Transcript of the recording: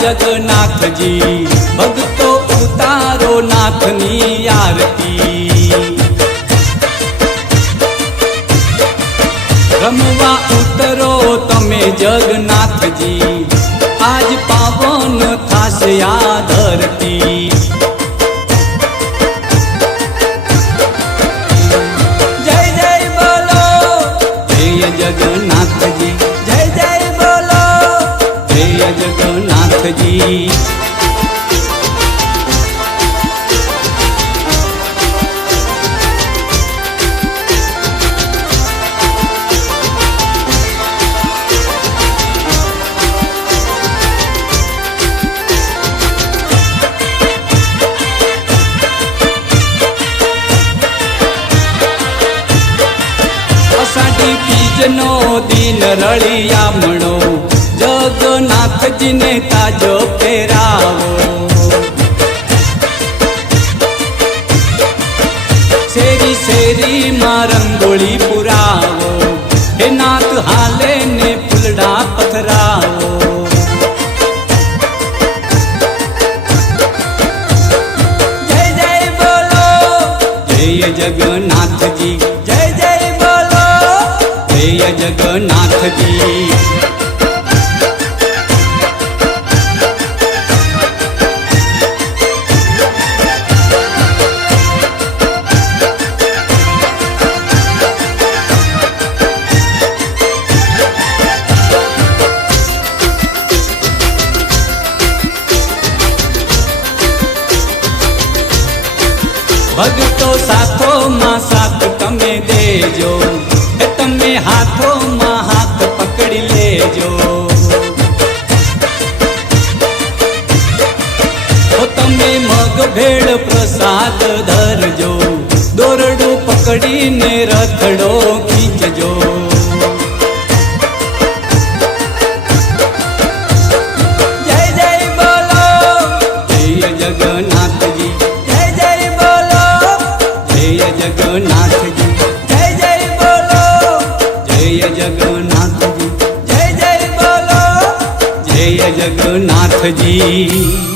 जगन्नाथ जी भक्तो उतारो नाथनी आरती रमवा उतरो तमे जगन्नाथ जी आज पावन थासे आ धरती जय जय बोलो जय जगन्नाथ जी जय जय बोलो जय जगन्नाथ जी। तीजनो दिन रळिया मणो जगन्नाथ जी ने ताजो फेरावो शेरी शेरी मां रंगोली पुरावो हे नाथ हाले ने फुलड़ा पथरावो जय जय बोलो जय जगन्नाथ जी जय जय बोलो जय जगन्नाथ जी। भगतो साथो मां साथ तमे देजो तमे हाथो मां हाथ पकड़ी लेजो तमे मग भेड़ प्रसाद धरजो दोरडू पकड़ी ने रथड़ो खींचजो जय जय बोलो जय जगन्नाथ जी जय जय बोलो जय जगन्नाथ जी जय जय बोलो जय जगन्नाथ जी जय जय बोलो जय जगन्नाथ जी।